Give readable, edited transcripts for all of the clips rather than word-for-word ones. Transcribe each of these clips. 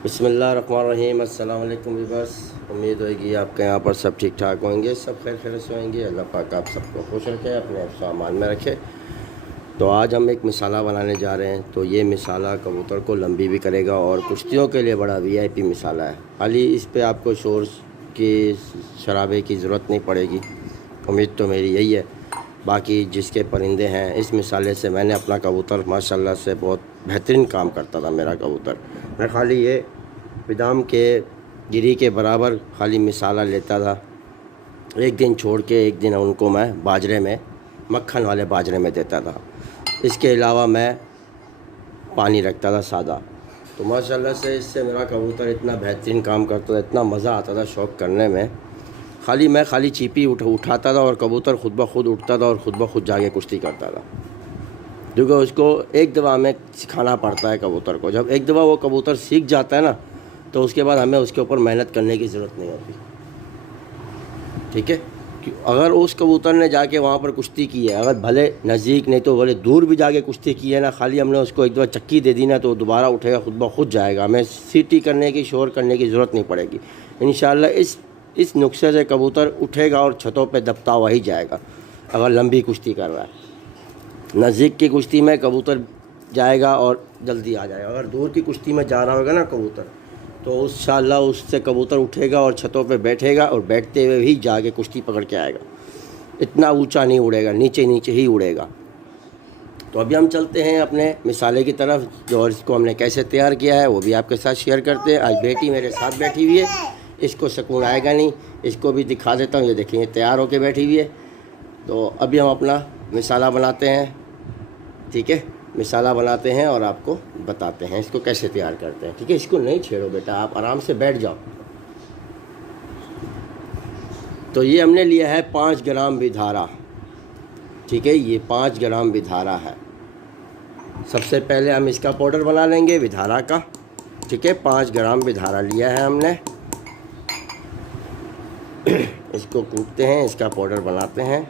बिस्मिल्लाहिर्रहमानिर्रहीम। अस्सलाम वालेकुम व्यूअर्स। उम्मीद होगी आपके यहाँ पर सब ठीक ठाक होंगे, सब खैर खैर से होंगे। अल्लाह पाक आप सबको खुश रखे, अपने सामान में रखे। तो आज हम एक मिसाला बनाने जा रहे हैं। तो ये मिसाला कबूतर को लंबी भी करेगा और कुश्तियों के लिए बड़ा वीआईपी मिसाला है। खाली इस पे आपको शोर की शराबे की ज़रूरत नहीं पड़ेगी, उम्मीद तो मेरी यही है। बाकी जिसके परिंदे हैं, इस मिसाले से मैंने अपना कबूतर माशाल्लाह से बहुत बेहतरीन काम करता था। मेरा कबूतर मैं खाली ये बादाम के गिरी के बराबर खाली मिसाला लेता था। एक दिन छोड़ के एक दिन उनको मैं बाजरे में, मक्खन वाले बाजरे में देता था। इसके अलावा मैं पानी रखता था सादा। तो माशाल्लाह से इससे मेरा कबूतर इतना बेहतरीन काम करता था, इतना मज़ा आता था शौक़ करने में। मैं खाली चीपी उठाता था और कबूतर खुद ब खुद उठता था और ख़ुद ब खुद जाके कुश्ती करता था। क्योंकि उसको एक दफ़ा हमें सिखाना पड़ता है कबूतर को। जब एक दफ़ा वो कबूतर सीख जाता है ना, तो उसके बाद हमें उसके ऊपर मेहनत करने की ज़रूरत नहीं होती। ठीक है, अगर उस कबूतर ने जाके वहाँ पर कुश्ती की है, अगर भले नज़दीक नहीं तो भले दूर भी जाके कुश्ती की है ना, खाली हमने उसको एक दफ़ा चक्की दे दी ना, तो दोबारा उठेगा, खुद ब खुद जाएगा। हमें सीटी करने की, शोर करने की ज़रूरत नहीं पड़ेगी। इंशाअल्लाह इस नुस्खे से कबूतर उठेगा और छतों पे दबता हुआ ही जाएगा। अगर लंबी कुश्ती कर रहा है, नज़दीक की कुश्ती में कबूतर जाएगा और जल्दी आ जाएगा। अगर दूर की कुश्ती में जा रहा होगा ना कबूतर, तो इंशाअल्लाह उससे कबूतर उठेगा और छतों पे बैठेगा और बैठते हुए ही जाके कुश्ती पकड़ के आएगा। इतना ऊंचा नहीं उड़ेगा, नीचे नीचे ही उड़ेगा। तो अभी हम चलते हैं अपने मिसाले की तरफ, जो इसको हमने कैसे तैयार किया है वो भी आपके साथ शेयर करते हैं। आज बेटी मेरे साथ बैठी हुई है, इसको सुकून आएगा नहीं, इसको भी दिखा देता हूँ। ये देखेंगे तैयार होके बैठी हुई है। तो अभी हम अपना मिसाला बनाते हैं। ठीक है, मिसाला बनाते हैं और आपको बताते हैं इसको कैसे तैयार करते हैं। ठीक है, इसको नहीं छेड़ो बेटा, आप आराम से बैठ जाओ। तो ये हमने लिया है 5 ग्राम विधारा। ठीक है, ये 5 ग्राम विधारा है। सबसे पहले हम इसका पाउडर बना लेंगे विधारा का। ठीक है, 5 ग्राम विधारा लिया है हमने। इसको कूटते हैं, इसका पाउडर बनाते हैं।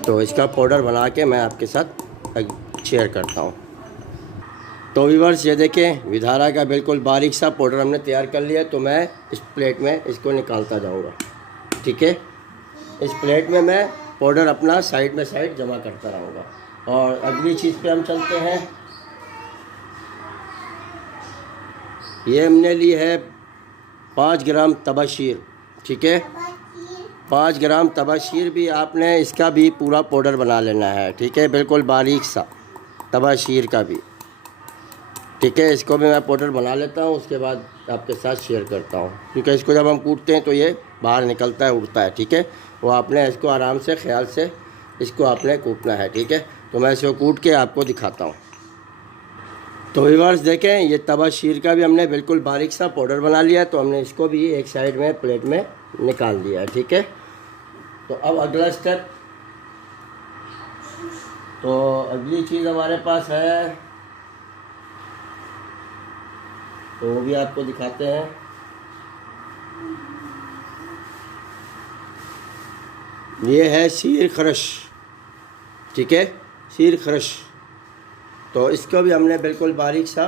तो इसका पाउडर बना के मैं आपके साथ शेयर करता हूँ। तो व्यूअर्स ये देखें, विधारा का बिल्कुल बारीक सा पाउडर हमने तैयार कर लिया। तो मैं इस प्लेट में इसको निकालता जाऊँगा। ठीक है, इस प्लेट में मैं पाउडर अपना साइड में साइड जमा करता रहूँगा। और अगली चीज़ पे हम चलते हैं। ये हमने ली है 5 ग्राम तबाशीर। ठीक है, 5 ग्राम तबाशीर भी आपने इसका भी पूरा पाउडर बना लेना है। ठीक है, बिल्कुल बारीक सा तबाशीर का भी। ठीक है, इसको भी मैं पाउडर बना लेता हूँ, उसके बाद आपके साथ शेयर करता हूँ। क्योंकि इसको जब हम कूटते हैं तो ये बाहर निकलता है, उड़ता है। ठीक है, वो आपने इसको आराम से ख्याल से इसको आपने कूटना है। ठीक है, तो मैं इसको कूट के आपको दिखाता हूँ। तो व्यूअर्स देखें, ये तबाशीर का भी हमने बिल्कुल बारीक सा पाउडर बना लिया है। तो हमने इसको भी एक साइड में प्लेट में निकाल दिया है। ठीक है, तो अब अगला स्टेप, तो अगली चीज़ हमारे पास है, तो वो भी आपको दिखाते हैं। ये है शीर खरश। ठीक है, शीर खरश। तो इसका भी हमने बिल्कुल बारीक सा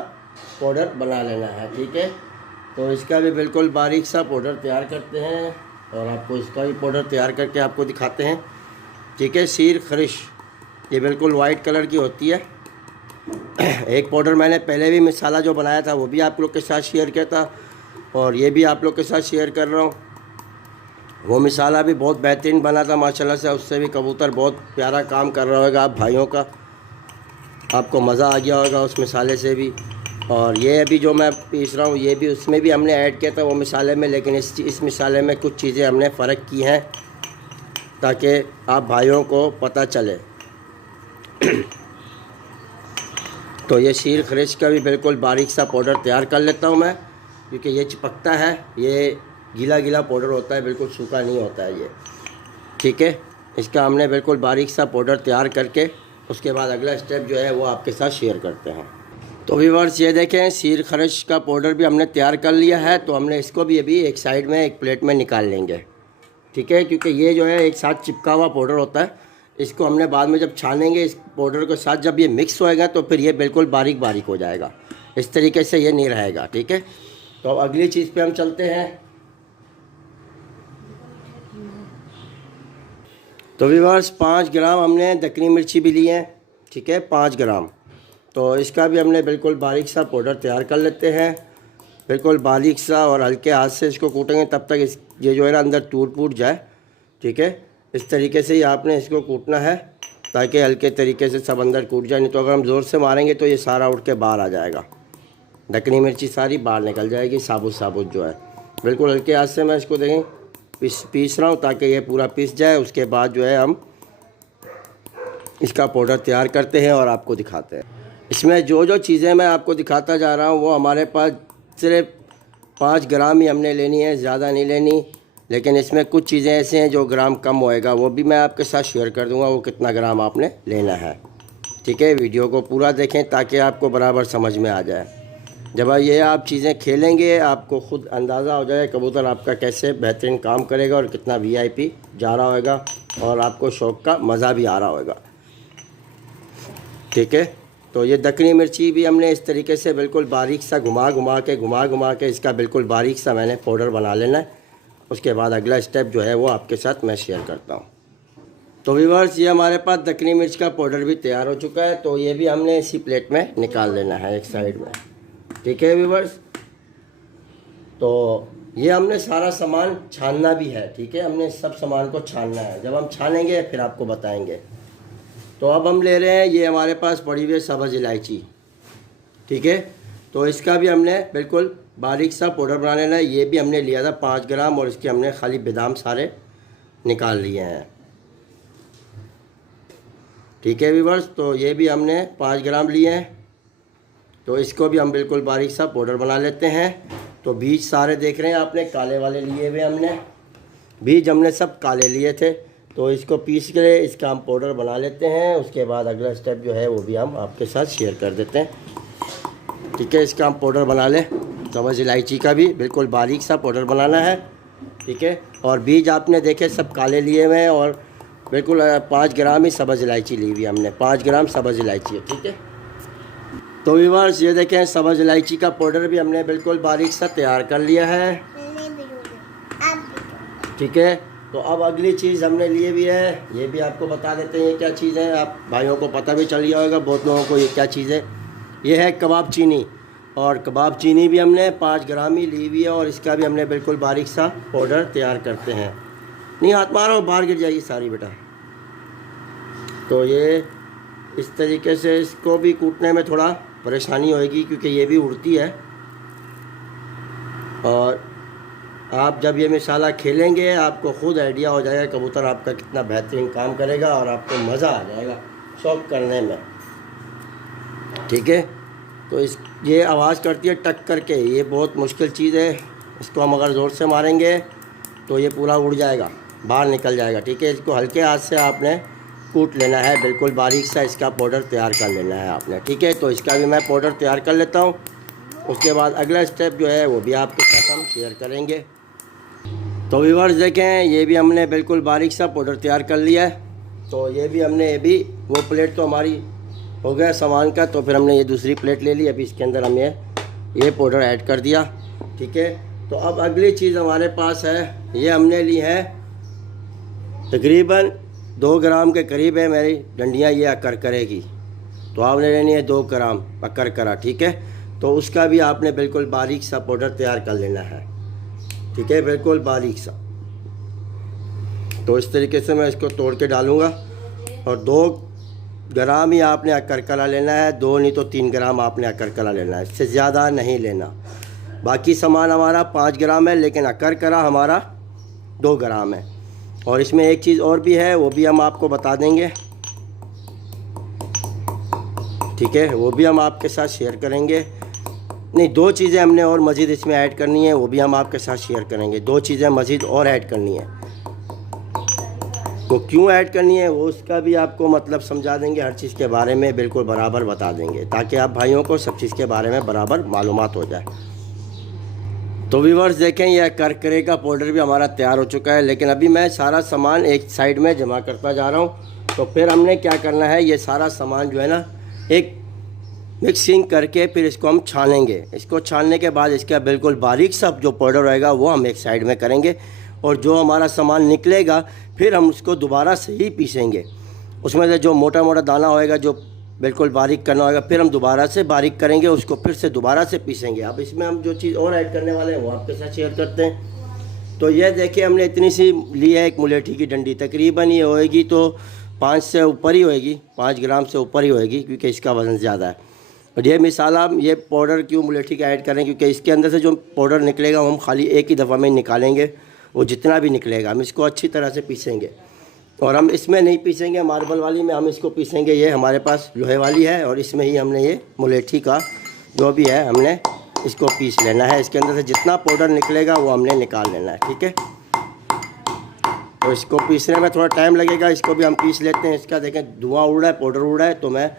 पाउडर बना लेना है। ठीक है, तो इसका भी बिल्कुल बारीक सा पाउडर तैयार करते हैं और आपको इसका भी पाउडर तैयार करके आपको दिखाते हैं। ठीक है, शीर खरश ये बिल्कुल वाइट कलर की होती है। एक पाउडर मैंने पहले भी मिसाला जो बनाया था वो भी आप लोग के साथ शेयर किया था, और ये भी आप लोग के साथ शेयर कर रहा हूँ। वो मिसाला भी बहुत बेहतरीन बना था माशाल्लाह से। उससे भी कबूतर बहुत प्यारा काम कर रहा होगा आप भाइयों का, आपको मज़ा आ गया होगा उस मिसाले से भी। और ये अभी जो मैं पीस रहा हूँ ये भी उसमें भी हमने ऐड किया था वो मिसाले में, लेकिन इस मिसाले में कुछ चीज़ें हमने फ़र्क की हैं ताकि आप भाइयों को पता चले। तो ये शीर खरश का भी बिल्कुल बारीक सा पाउडर तैयार कर लेता हूँ मैं, क्योंकि ये चिपकता है, ये गीला गीला पाउडर होता है, बिल्कुल सूखा नहीं होता है ये। ठीक है, इसका हमने बिल्कुल बारीक सा पाउडर तैयार करके उसके बाद अगला स्टेप जो है वो आपके साथ शेयर करते हैं। तो व्यूअर्स ये देखें, शीर खरश का पाउडर भी हमने तैयार कर लिया है। तो हमने इसको भी अभी एक साइड में एक प्लेट में निकाल लेंगे। ठीक है, क्योंकि ये जो है एक साथ चिपका हुआ पाउडर होता है, इसको हमने बाद में जब छानेंगे इस पाउडर के साथ, जब ये मिक्स होएगा तो फिर ये बिल्कुल बारीक बारीक हो जाएगा। इस तरीके से ये नहीं रहेगा, ठीक है। तो अब अगली चीज़ पे हम चलते हैं। तो व्यूअर्स 5 ग्राम हमने दक्कनी मिर्ची भी ली है, ठीक है, 5 ग्राम। तो इसका भी हमने बिल्कुल बारीक सा पाउडर तैयार कर लेते हैं, बिल्कुल बारीक सा, और हल्के हाथ से इसको कूटेंगे तब तक ये जो है ना अंदर टूट जाए, ठीक है। इस तरीके से ही आपने इसको कूटना है ताकि हल्के तरीके से सब अंदर कूट जाए, नहीं तो अगर हम ज़ोर से मारेंगे तो ये सारा उठ के बाहर आ जाएगा, दक्कनी मिर्ची सारी बाहर निकल जाएगी, साबुत जो है। बिल्कुल हल्के हाथ से मैं इसको देखें पीस रहा हूँ ताकि ये पूरा पीस जाए। उसके बाद जो है हम इसका पाउडर तैयार करते हैं और आपको दिखाते हैं। इसमें जो चीज़ें मैं आपको दिखाता जा रहा हूँ वो हमारे पास सिर्फ 5 ग्राम ही हमने लेनी है, ज़्यादा नहीं लेनी। लेकिन इसमें कुछ चीज़ें ऐसे हैं जो ग्राम कम होएगा, वो भी मैं आपके साथ शेयर कर दूंगा वो कितना ग्राम आपने लेना है, ठीक है। वीडियो को पूरा देखें ताकि आपको बराबर समझ में आ जाए। जब ये आप चीज़ें खेलेंगे आपको ख़ुद अंदाज़ा हो जाए कबूतर आपका कैसे बेहतरीन काम करेगा और कितना वीआईपी जा रहा होगा और आपको शौक़ का मज़ा भी आ रहा होगा, ठीक है। तो ये दक्कनी मिर्ची भी हमने इस तरीके से बिल्कुल बारीक सा घुमा घुमा के इसका बिल्कुल बारीक सा मैंने पाउडर बना लेना है। उसके बाद अगला स्टेप जो है वो आपके साथ मैं शेयर करता हूँ। तो व्यूअर्स ये हमारे पास दक्कनी मिर्च का पाउडर भी तैयार हो चुका है, तो ये भी हमने इसी प्लेट में निकाल लेना है एक साइड में, ठीक है व्यूअर्स। तो ये हमने सारा सामान छानना भी है, ठीक है, हमने सब सामान को छानना है। जब हम छानेंगे फिर आपको बताएंगे। तो अब हम ले रहे हैं ये हमारे पास पड़ी हुई सब्ज़ इलायची, ठीक है। तो इसका भी हमने बिल्कुल बारीक सा पाउडर बना लेना है। ये भी हमने लिया था 5 ग्राम और इसके हमने खाली बादाम सारे निकाल लिए हैं, ठीक है व्यूअर्स। तो ये भी हमने 5 ग्राम लिए हैं, तो इसको भी हम बिल्कुल बारीक सा पाउडर बना लेते हैं। तो बीज सारे देख रहे हैं आपने काले वाले लिए हुए, हमने बीज हमने सब काले लिए थे। तो इसको पीस के इसका हम पाउडर बना लेते हैं। उसके बाद अगला स्टेप जो है वो भी हम आपके साथ शेयर कर देते हैं, ठीक है। इसका हम पाउडर बना लें, सब्ज़ इलायची का भी बिल्कुल बारीक सा पाउडर बनाना है, ठीक है। और बीज आपने देखे सब काले लिए हुए हैं और बिल्कुल 5 ग्राम ही सब्ज़ इलायची ली हुई हमने, 5 ग्राम सब्ज़ इलायची है, ठीक है। तो व्यूअर्स ये देखें सब्ज़ इलायची का पाउडर भी हमने बिल्कुल बारीक सा तैयार कर लिया है, ठीक है। तो अब अगली चीज़ हमने लिए भी है, ये भी आपको बता देते हैं ये क्या चीज़ है। आप भाइयों को पता भी चल गया होगा बहुत लोगों को ये क्या चीज़ है। ये है कबाब चीनी, और कबाब चीनी भी हमने 5 ग्राम ही ली हुई है और इसका भी हमने बिल्कुल बारीक सा पाउडर तैयार करते हैं। नहीं हाथ मारो बाहर गिर जाएगी सारी बेटा। तो ये इस तरीके से इसको भी कूटने में थोड़ा परेशानी होएगी क्योंकि ये भी उड़ती है, और आप जब ये मसाला खेलेंगे आपको ख़ुद आइडिया हो जाएगा कबूतर आपका कितना बेहतरीन काम करेगा और आपको मज़ा आ जाएगा शौक करने में, ठीक है। तो ये आवाज़ करती है टक करके, ये बहुत मुश्किल चीज़ है। इसको हम अगर ज़ोर से मारेंगे तो ये पूरा उड़ जाएगा, बाहर निकल जाएगा, ठीक है। इसको हल्के हाथ से आपने कूट लेना है, बिल्कुल बारीक सा इसका पाउडर तैयार कर लेना है आपने, ठीक है। तो इसका भी मैं पाउडर तैयार कर लेता हूँ। उसके बाद अगला स्टेप जो है वो भी आपके साथ हम शेयर करेंगे। तो व्यूअर्स देखें ये भी हमने बिल्कुल बारीक सा पाउडर तैयार कर लिया है। तो ये भी हमने वो प्लेट तो हमारी हो गया सामान का, तो फिर हमने ये दूसरी प्लेट ले ली। अभी इसके अंदर हमने ये पाउडर ऐड कर दिया, ठीक है। तो अब अगली चीज़ हमारे पास है, ये हमने ली है तकरीबन 2 ग्राम के करीब है मेरी डंडियाँ ये अकर करेगी। तो आपने लेनी है 2 ग्राम अकर करा, ठीक है। तो उसका भी आपने बिल्कुल बारीक सा पाउडर तैयार कर लेना है, ठीक है, बिल्कुल बारीक सा। तो इस तरीके से मैं इसको तोड़ के डालूँगा और 2 ग्राम ही आपने अकरकरा लेना है, 2 नहीं तो 3 ग्राम आपने अकरकरा लेना है, इससे ज़्यादा नहीं लेना। बाकी सामान हमारा 5 ग्राम है लेकिन अकरकरा हमारा 2 ग्राम है। और इसमें एक चीज़ और भी है वो भी हम आपको बता देंगे, ठीक है, वो भी हम आपके साथ शेयर करेंगे। नहीं 2 चीज़ें हमने और मज़ीद इसमें ऐड करनी है, वो भी हम आपके साथ शेयर करेंगे। 2 चीज़ें मज़ीद और ऐड करनी है, वो क्यों ऐड करनी है वो उसका भी आपको मतलब समझा देंगे, हर चीज़ के बारे में बिल्कुल बराबर बता देंगे ताकि आप भाइयों को सब चीज़ के बारे में बराबर मालूमात हो जाए। तो व्यूअर्स देखें यह करकरे का पाउडर भी हमारा तैयार हो चुका है, लेकिन अभी मैं सारा सामान एक साइड में जमा करता जा रहा हूँ तो फिर हमने क्या करना है, ये सारा सामान जो है ना एक मिक्सिंग करके फिर इसको हम छानेंगे। इसको छानने के बाद इसका बिल्कुल बारीक सा जो पाउडर रहेगा वो हम एक साइड में करेंगे, और जो हमारा सामान निकलेगा फिर हम उसको दोबारा से ही पीसेंगे। उसमें से जो मोटा मोटा दाना होएगा जो बिल्कुल बारीक करना होगा फिर हम दोबारा से बारीक करेंगे, उसको फिर से दोबारा से पीसेंगे। अब इसमें हम जो चीज़ और ऐड करने वाले हैं वो आपके साथ शेयर करते हैं। तो ये देखिए हमने इतनी सी ली है एक मुलेठी की डंडी, तकरीबन ये होएगी तो 5 से ऊपर ही होएगी, 5 ग्राम से ऊपर ही होएगी, क्योंकि इसका वज़न ज़्यादा है। और ये मिसाला ये पाउडर क्यों मुलेठी का ऐड करें, क्योंकि इसके अंदर से जो पाउडर निकलेगा वो हम खाली एक ही दफ़ा में निकालेंगे, वो जितना भी निकलेगा हम इसको अच्छी तरह से पीसेंगे। और हम इसमें नहीं पीसेंगे मार्बल वाली में, हम इसको पीसेंगे, ये हमारे पास लोहे वाली है और इसमें ही हमने ये मुलेठी का जो भी है हमने इसको पीस लेना है। इसके अंदर से जितना पाउडर निकलेगा वो हमने निकाल लेना है, ठीक है। तो इसको पीसने में थोड़ा टाइम लगेगा, इसको भी हम पीस लेते हैं। इसका देखें धुआं उड़ रहा है, पाउडर उड़ रहा है, तो मैं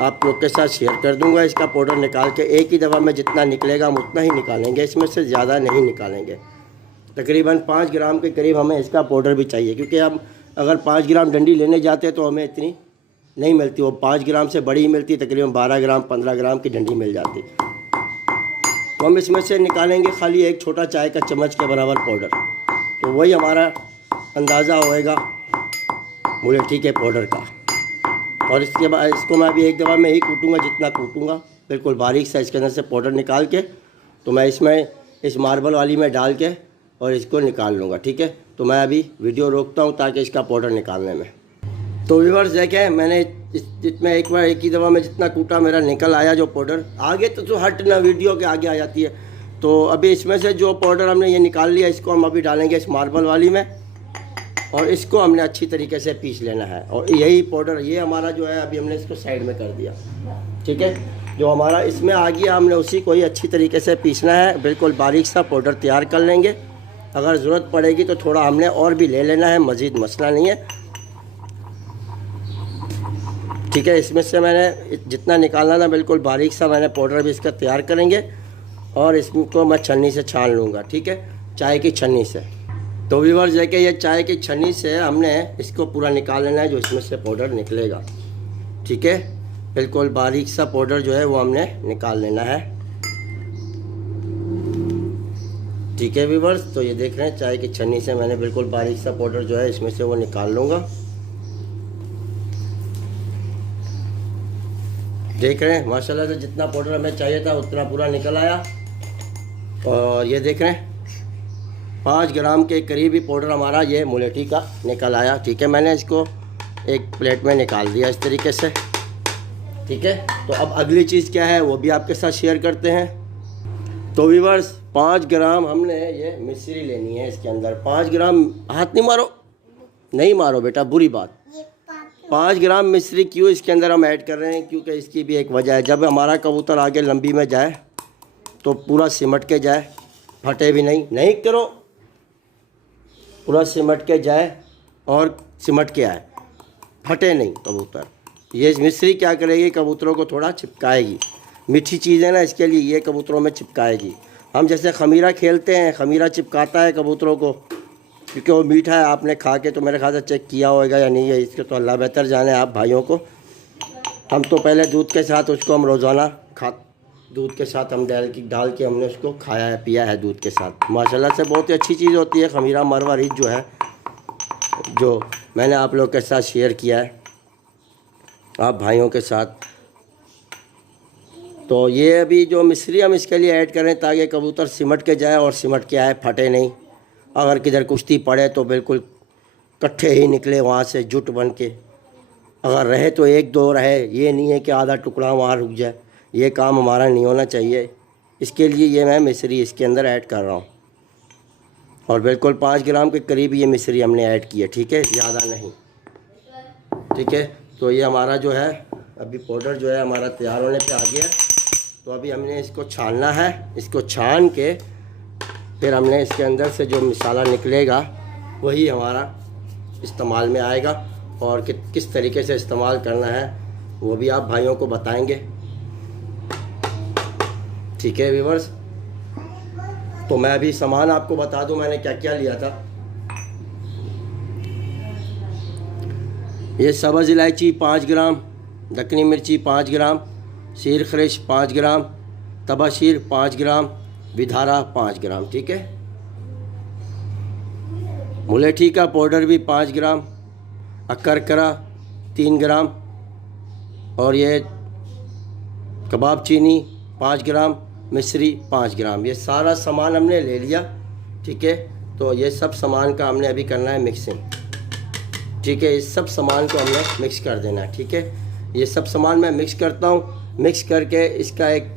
आप लोग के साथ शेयर कर दूंगा। इसका पाउडर निकाल के एक ही दफ़ा में जितना निकलेगा हम उतना ही निकालेंगे, इसमें से ज़्यादा नहीं निकालेंगे। तकरीबन 5 ग्राम के करीब हमें इसका पाउडर भी चाहिए, क्योंकि हम अगर 5 ग्राम डंडी लेने जाते हैं तो हमें इतनी नहीं मिलती, वो 5 ग्राम से बड़ी ही मिलती, तकरीबन 12 ग्राम 15 ग्राम की डंडी मिल जाती। तो हम इसमें से निकालेंगे खाली एक छोटा चाय का चम्मच के बराबर पाउडर, तो वही हमारा अंदाज़ा होएगा मुलेठी के पाउडर का। और इसके बाद इसको मैं अभी एक दफ़ा में ही कूटूँगा, जितना कूटूँगा बिल्कुल बारीक सा इसके अंदर से पाउडर निकाल के, तो मैं इसमें इस मार्बल वाली में डाल के और इसको निकाल लूँगा, ठीक है। तो मैं अभी वीडियो रोकता हूँ ताकि इसका पाउडर निकालने में। तो व्यूअर्स देखें मैंने इसमें एक बार एक ही दफ़ा में जितना कूटा मेरा निकल आया जो पाउडर। आगे तो हट ना वीडियो के आगे आ जाती है। तो अभी इसमें से जो पाउडर हमने ये निकाल लिया, इसको हम अभी डालेंगे इस मार्बल वाली में और इसको हमने अच्छी तरीके से पीस लेना है। और यही पाउडर ये हमारा जो है अभी हमने इसको साइड में कर दिया, ठीक है। जो हमारा इसमें आ गया हमने उसी को ही अच्छी तरीके से पीसना है, बिल्कुल बारीक सा पाउडर तैयार कर लेंगे। अगर ज़रूरत पड़ेगी तो थोड़ा हमने और भी ले लेना है, मज़ीद मसला नहीं है, ठीक है। इसमें से मैंने जितना निकालना था बिल्कुल बारीक सा मैंने पाउडर भी इसका तैयार करेंगे और इसको मैं छन्नी से छान लूँगा, ठीक है, चाय की छन्नी से। तो व्यूअर्स देखिए ये चाय की छन्नी से हमने इसको पूरा निकाल लेना है जो इसमें से पाउडर निकलेगा, ठीक है। बिल्कुल बारीक सा पाउडर जो है वो हमने निकाल लेना है, ठीक है व्यूअर्स। तो ये देख रहे हैं चाय की छन्नी से मैंने बिल्कुल बारीक सा पाउडर जो है इसमें से वो निकाल लूँगा। देख रहे हैं माशाल्लाह से जितना पाउडर हमें चाहिए था उतना पूरा निकल आया। और ये देख रहे हैं 5 ग्राम के करीब ही पाउडर हमारा ये मुलेठी का निकल आया, ठीक है। मैंने इसको एक प्लेट में निकाल दिया इस तरीके से, ठीक है। तो अब अगली चीज़ क्या है वो भी आपके साथ शेयर करते हैं। तो व्यूअर्स 5 ग्राम हमने ये मिश्री लेनी है। इसके अंदर 5 ग्राम, हाथ नहीं मारो, नहीं मारो बेटा, बुरी बात। 5 ग्राम मिश्री क्यों इसके अंदर हम ऐड कर रहे हैं, क्योंकि इसकी भी एक वजह है। जब हमारा कबूतर आगे लंबी में जाए तो पूरा सिमट के जाए, फटे भी नहीं करो, पूरा सिमट के जाए और सिमट के आए, फटे नहीं कबूतर। ये मिश्री क्या करेगी, कबूतरों को थोड़ा चिपकाएगी। मीठी चीज़ है ना, इसके लिए ये कबूतरों में चिपकाएगी। हम जैसे खमीरा खेलते हैं, खमीरा चिपकाता है कबूतरों को क्योंकि वो मीठा है। आपने खा के तो मेरे ख्याल से चेक किया होगा या नहीं है, इसके तो अल्लाह बेहतर जाने आप भाइयों को। हम तो पहले दूध के साथ उसको हम रोज़ाना दूध के साथ हम डाल के हमने उसको खाया है, पिया है दूध के साथ। माशाल्लाह से बहुत ही अच्छी चीज़ होती है खमीरा मरवारीज जो है, जो मैंने आप लोग के साथ शेयर किया है आप भाइयों के साथ। तो ये अभी जो मिश्री हम इसके लिए ऐड करें ताकि कबूतर सिमट के जाए और सिमट के आए, फटे नहीं। अगर किधर कुश्ती पड़े तो बिल्कुल इकट्ठे ही निकले वहाँ से जुट बन के। अगर रहे तो 1-2 रहे, ये नहीं है कि आधा टुकड़ा वहाँ रुक जाए। ये काम हमारा नहीं होना चाहिए। इसके लिए ये मैं मिश्री इसके अंदर ऐड कर रहा हूँ और बिल्कुल 5 ग्राम के करीब ये मिश्री हमने ऐड की है, ठीक है, ज़्यादा नहीं, ठीक है। तो ये हमारा जो है अभी पाउडर जो है हमारा तैयार होने पे आ गया। तो अभी हमने इसको छानना है। इसको छान के फिर हमने इसके अंदर से जो मसाला निकलेगा वही हमारा इस्तेमाल में आएगा। और किस तरीके से इस्तेमाल करना है वो भी आप भाइयों को बताएंगे, ठीक है व्यूअर्स। तो मैं अभी सामान आपको बता दूं मैंने क्या क्या लिया था। ये सब्ज़ इलायची 5 ग्राम, दक्कनी मिर्ची 5 ग्राम, शीर खरिश 5 ग्राम, तबाशीर 5 ग्राम, विधारा 5 ग्राम। ठीक है। मुलेठी का पाउडर भी 5 ग्राम, अकरकरा 3 ग्राम, और ये कबाब चीनी 5 ग्राम, मिश्री 5 ग्राम। ये सारा सामान हमने ले लिया। ठीक है। तो ये सब सामान का हमने अभी करना है मिक्सिंग। ठीक है। इस सब सामान को हमने मिक्स कर देना है। ठीक है। ये सब सामान मैं मिक्स करता हूँ। मिक्स करके इसका एक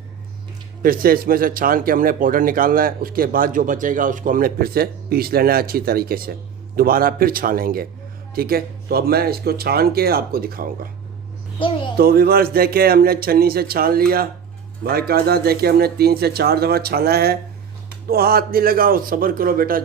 फिर से इसमें से छान के हमने पाउडर निकालना है। उसके बाद जो बचेगा उसको हमने फिर से पीस लेना है अच्छी तरीके से, दोबारा फिर छानेंगे। ठीक है। तो अब मैं इसको छान के आपको दिखाऊंगा। तो व्यूअर्स देखे हमने छन्नी से छान लिया। बाकायदा देखिए हमने 3 से 4 दफ़ा छाना है। तो हाथ नहीं लगाओ, सब्र करो बेटा।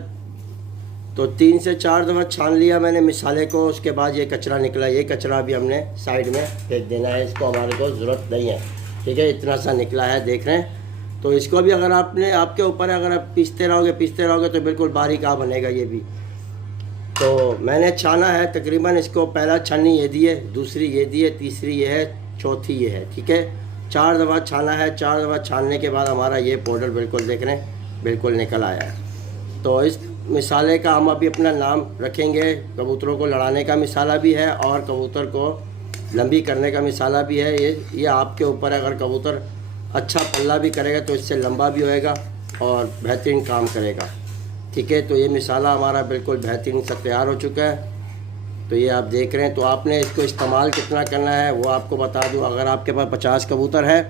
तो 3 से 4 दफ़ा छान लिया मैंने मिसाले को। उसके बाद ये कचरा निकला, ये कचरा भी हमने साइड में फेंक देना है। इसको हमारे को ज़रूरत नहीं है। ठीक है। इतना सा निकला है, देख रहे हैं। तो इसको भी अगर आपके ऊपर है, अगर आप पीसते रहोगे तो बिल्कुल बारीक आ बनेगा ये भी। तो मैंने छाना है तकरीबन इसको, पहला छन्नी ये दी है, दूसरी ये दी है, तीसरी ये है, चौथी ये है। ठीक है। 4 दफ़ा छाना है। 4 दफ़ा छानने के बाद हमारा ये पाउडर बिल्कुल देख रहे हैं बिल्कुल निकल आया है। तो इस मिसाले का हम अभी अपना नाम रखेंगे। कबूतरों को लड़ाने का मिसाला भी है और कबूतर को लंबी करने का मिसाला भी है। ये आपके ऊपर है। अगर कबूतर अच्छा पल्ला भी करेगा तो इससे लंबा भी होएगा और बेहतरीन काम करेगा। ठीक है। तो ये मिसाला हमारा बिल्कुल बेहतरीन सा तैयार हो चुका है। तो ये आप देख रहे हैं। तो आपने इसको इस्तेमाल कितना करना है वो आपको बता दूं। अगर आपके पास 50 कबूतर है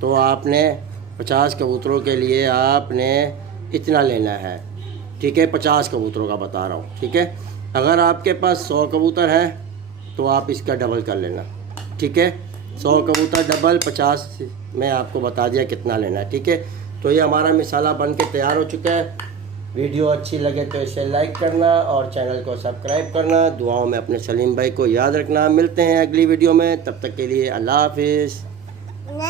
तो आपने 50 कबूतरों के लिए आपने इतना लेना है। ठीक है। 50 कबूतरों का बता रहा हूँ। ठीक है। अगर आपके पास 100 कबूतर है तो आप इसका डबल कर लेना। ठीक है। 100 कबूतर डबल 50 में आपको बता दिया कितना लेना है। ठीक है। तो ये हमारा मिसाला बन के तैयार हो चुका है। वीडियो अच्छी लगे तो इसे लाइक करना और चैनल को सब्सक्राइब करना। दुआओं में अपने सलीम भाई को याद रखना। मिलते हैं अगली वीडियो में, तब तक के लिए अल्लाह हाफिज़।